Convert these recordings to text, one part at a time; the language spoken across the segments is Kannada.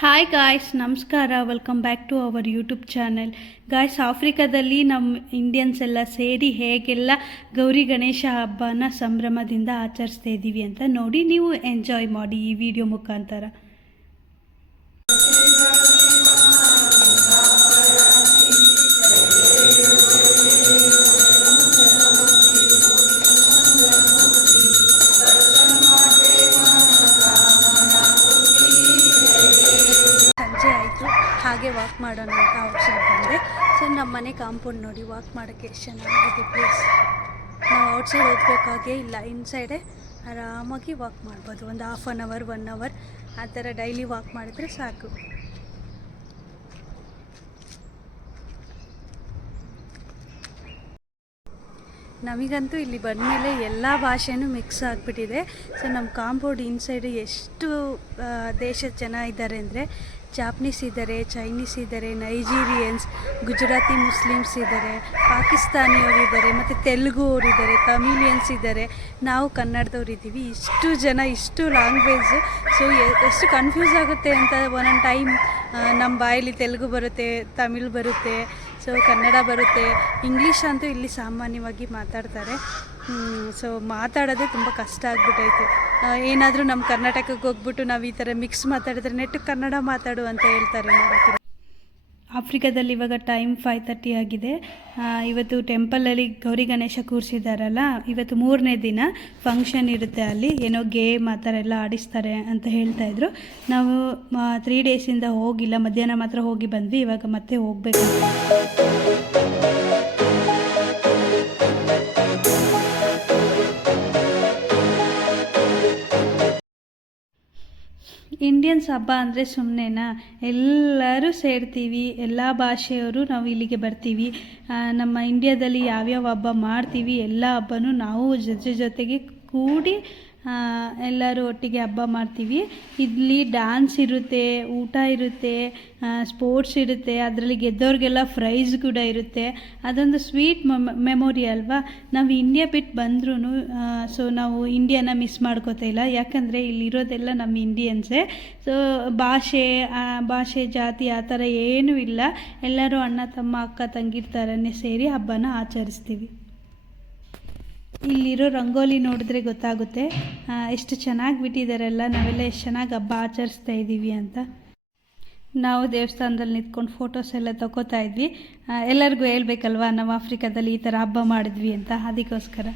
ಹಾಯ್ ಗಾಯ್ಸ್ ನಮಸ್ಕಾರ. Welcome back to our YouTube channel guys ಆಫ್ರಿಕಾದಲ್ಲಿ ನಮ್ಮ ಇಂಡಿಯನ್ಸ್ ಎಲ್ಲ ಸೇರಿ ಹೇಗೆಲ್ಲ ಗೌರಿ ಗಣೇಶ ಹಬ್ಬನ ಸಂಭ್ರಮದಿಂದ ಆಚರಿಸ್ತಾ ಇದ್ದೀವಿ ಅಂತ ನೋಡಿ ನೀವು ಎಂಜಾಯ್ ಮಾಡಿ ಈ ವಿಡಿಯೋ ಮುಖಾಂತರ. ವಾಕ್ ಮಾಡೋಣ ಅಂತ ಔಟ್ಸೈಡ್ ಬಂದೆ ಸೊ ನಮ್ಮ ಮನೆ ಕಾಂಪೌಂಡ್ ನೋಡಿ ವಾಕ್ ಮಾಡೋಕ್ಕೆ ಎಷ್ಟು ಚೆನ್ನಾಗಿದೆ ಪ್ಲೇಸ್ ನಾವು ಔಟ್ಸೈಡ್ ಹೋಗ್ಬೇಕಾಗೇ ಇಲ್ಲ ಇನ್ಸೈಡೇ ಆರಾಮಾಗಿ ವಾಕ್ ಮಾಡ್ಬೋದು. ಒಂದು half an hour one hour ಆ ಥರ ಡೈಲಿ ವಾಕ್ ಮಾಡಿದ್ರೆ ಸಾಕು. ನಮಗಂತೂ ಇಲ್ಲಿ ಬಂದಮೇಲೆ ಎಲ್ಲ ಭಾಷೆನೂ ಮಿಕ್ಸ್ ಆಗಿಬಿಟ್ಟಿದೆ. ಸೊ ನಮ್ಮ ಕಾಂಪೌಂಡ್ ಇನ್ಸೈಡ್ ಎಷ್ಟು ದೇಶದ ಜನ ಇದ್ದಾರೆ ಅಂದರೆ ಜಾಪನೀಸ್ ಇದ್ದಾರೆ ಚೈನೀಸ್ ಇದ್ದಾರೆ ನೈಜೀರಿಯನ್ಸ್ ಗುಜರಾತಿ ಮುಸ್ಲಿಮ್ಸ್ ಇದ್ದಾರೆ ಪಾಕಿಸ್ತಾನಿಯವರು ಇದ್ದಾರೆ, ಮತ್ತು ತೆಲುಗು ಇದ್ದಾರೆ ತಮಿಳಿಯನ್ಸ್ ಇದ್ದಾರೆ. ನಾವು ಕನ್ನಡದವ್ರು ಇದ್ದೀವಿ. ಇಷ್ಟು ಜನ, ಇಷ್ಟು ಲ್ಯಾಂಗ್ವೇಜ್ ಸೊ ಎಷ್ಟು ಕನ್ಫ್ಯೂಸ್ ಆಗುತ್ತೆ ಅಂತ ಒಂದೊಂದು ಟೈಮ್ ನಮ್ಮ ಬಾಯಲ್ಲಿ ತೆಲುಗು ಬರುತ್ತೆ ತಮಿಳ್ ಬರುತ್ತೆ. ಸೊ ಕನ್ನಡ ಬರುತ್ತೆ. ಇಂಗ್ಲೀಷ್ ಅಂತೂ ಇಲ್ಲಿ ಸಾಮಾನ್ಯವಾಗಿ ಮಾತಾಡ್ತಾರೆ. ಸೊ ಮಾತಾಡೋದೇ ತುಂಬ ಕಷ್ಟ ಆಗ್ಬಿಟ್ಟೈತೆ ಏನಾದರೂ ನಮ್ಮ ಕರ್ನಾಟಕಕ್ಕೆ ಹೋಗ್ಬಿಟ್ಟು ನಾವು ಈ ಥರ ಮಿಕ್ಸ್ ಮಾತಾಡಿದ್ರೆ ನೆಟ್ಟು ಕನ್ನಡ ಮಾತಾಡು ಅಂತ ಹೇಳ್ತಾರೆ ಆಫ್ರಿಕಾದಲ್ಲಿ ಇವಾಗ ಟೈಮ್ ಫೈವ್ ತರ್ಟಿ ಆಗಿದೆ. ಇವತ್ತು ಟೆಂಪಲಲ್ಲಿ ಗೌರಿ ಗಣೇಶ ಕೂರಿಸಿದಾರಲ್ಲ, ಇವತ್ತು ಮೂರನೇ ದಿನ ಫಂಕ್ಷನ್ ಇರುತ್ತೆ ಅಲ್ಲಿ. ಏನೋ ಗೇಮ್ ಆ ಥರ ಎಲ್ಲ ಆಡಿಸ್ತಾರೆ ಅಂತ ಹೇಳ್ತಾ ಇದ್ರು. ನಾವು ತ್ರೀ ಡೇಸಿಂದ ಹೋಗಿಲ್ಲ. ಮಧ್ಯಾಹ್ನ ಮಾತ್ರ ಹೋಗಿ ಬಂದ್ವಿ. ಇವಾಗ ಮತ್ತೆ ಹೋಗಬೇಕು. ಇಂಡಿಯನ್ಸ್ ಹಬ್ಬ ಅಂದರೆ ಸುಮ್ಮನೆನಾ ಎಲ್ಲರೂ ಸೇರ್ತೀವಿ. ಎಲ್ಲ ಭಾಷೆಯವರು ನಾವು ಇಲ್ಲಿಗೆ ಬರ್ತೀವಿ. ನಮ್ಮ ಇಂಡಿಯಾದಲ್ಲಿ ಯಾವ್ಯಾವ ಹಬ್ಬ ಮಾಡ್ತೀವಿ, ಎಲ್ಲ ಹಬ್ಬನೂ ನಾವು ಜೊತೆ ಜೊತೆಗೆ ಕೂಡಿ ಎಲ್ಲರೂ ಒಟ್ಟಿಗೆ ಹಬ್ಬ ಮಾಡ್ತೀವಿ. ಇಲ್ಲಿ ಡ್ಯಾನ್ಸ್ ಇರುತ್ತೆ, ಊಟ ಇರುತ್ತೆ ಸ್ಪೋರ್ಟ್ಸ್ ಇರುತ್ತೆ, ಅದರಲ್ಲಿ ಗೆದ್ದವ್ರಿಗೆಲ್ಲ ಪ್ರೈಸ್ ಕೂಡ ಇರುತ್ತೆ. ಅದೊಂದು ಸ್ವೀಟ್ ಮೆಮೊರಿ ಅಲ್ವಾ? ನಾವು ಇಂಡಿಯಾ ಬಿಟ್ಟು ಬಂದ್ರೂ ಸೊ ನಾವು ಇಂಡಿಯಾನ ಮಿಸ್ ಮಾಡ್ಕೋತಾ ಇಲ್ಲ. ಯಾಕಂದರೆ ಇಲ್ಲಿರೋದೆಲ್ಲ ನಮ್ಮ ಇಂಡಿಯನ್ಸೇ ಸೊ ಭಾಷೆ ಭಾಷೆ, ಜಾತಿ ಆ ಥರ ಏನೂ ಇಲ್ಲ. ಎಲ್ಲರೂ ಅಣ್ಣ ತಮ್ಮ, ಅಕ್ಕ ತಂಗಿರ್ತಾರನ್ನೇ ಸೇರಿ ಹಬ್ಬನ ಆಚರಿಸ್ತೀವಿ. ಇಲ್ಲಿರೋ ರಂಗೋಲಿ ನೋಡಿದ್ರೆ ಗೊತ್ತಾಗುತ್ತೆ. ಎಷ್ಟು ಚೆನ್ನಾಗಿ ಬಿಟ್ಟಿದ್ದಾರೆಲ್ಲ ನಾವೆಲ್ಲ ಎಷ್ಟು ಚೆನ್ನಾಗಿ ಹಬ್ಬ ಆಚರಿಸ್ತಾ ಇದ್ದೀವಿ ಅಂತ. ನಾವು ದೇವಸ್ಥಾನದಲ್ಲಿ ನಿಂತ್ಕೊಂಡು ಫೋಟೋಸ್ ಎಲ್ಲ ತಗೋತಾ ಇದ್ವಿ. ಎಲ್ಲರಿಗೂ ಹೇಳ್ಬೇಕಲ್ವಾ, ನಾವು ಆಫ್ರಿಕಾದಲ್ಲಿ ಈ ಥರ ಹಬ್ಬ ಮಾಡಿದ್ವಿ ಅಂತ. ಅದಕ್ಕೋಸ್ಕರ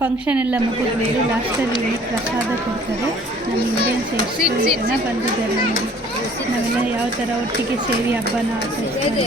ಫಂಕ್ಷನ್ ಎಲ್ಲ ಮುಗಿದ ಮೇಲೆ ಲಾಸ್ಟಲ್ಲಿ ಪ್ರಸಾದ ಕೊಡ್ತಾರೆ. ನಮ್ಮ ಇಂಡಿಯನ್ ಎಷ್ಟು ಜನ ಬಂದಿದ್ದಾರೆ ನಾವೆಲ್ಲ ಯಾವ ಥರ ಒಟ್ಟಿಗೆ ಸೇರಿ ಹಬ್ಬನ ಆಚರಿಸ್ತಾ ಇದ್ವಿ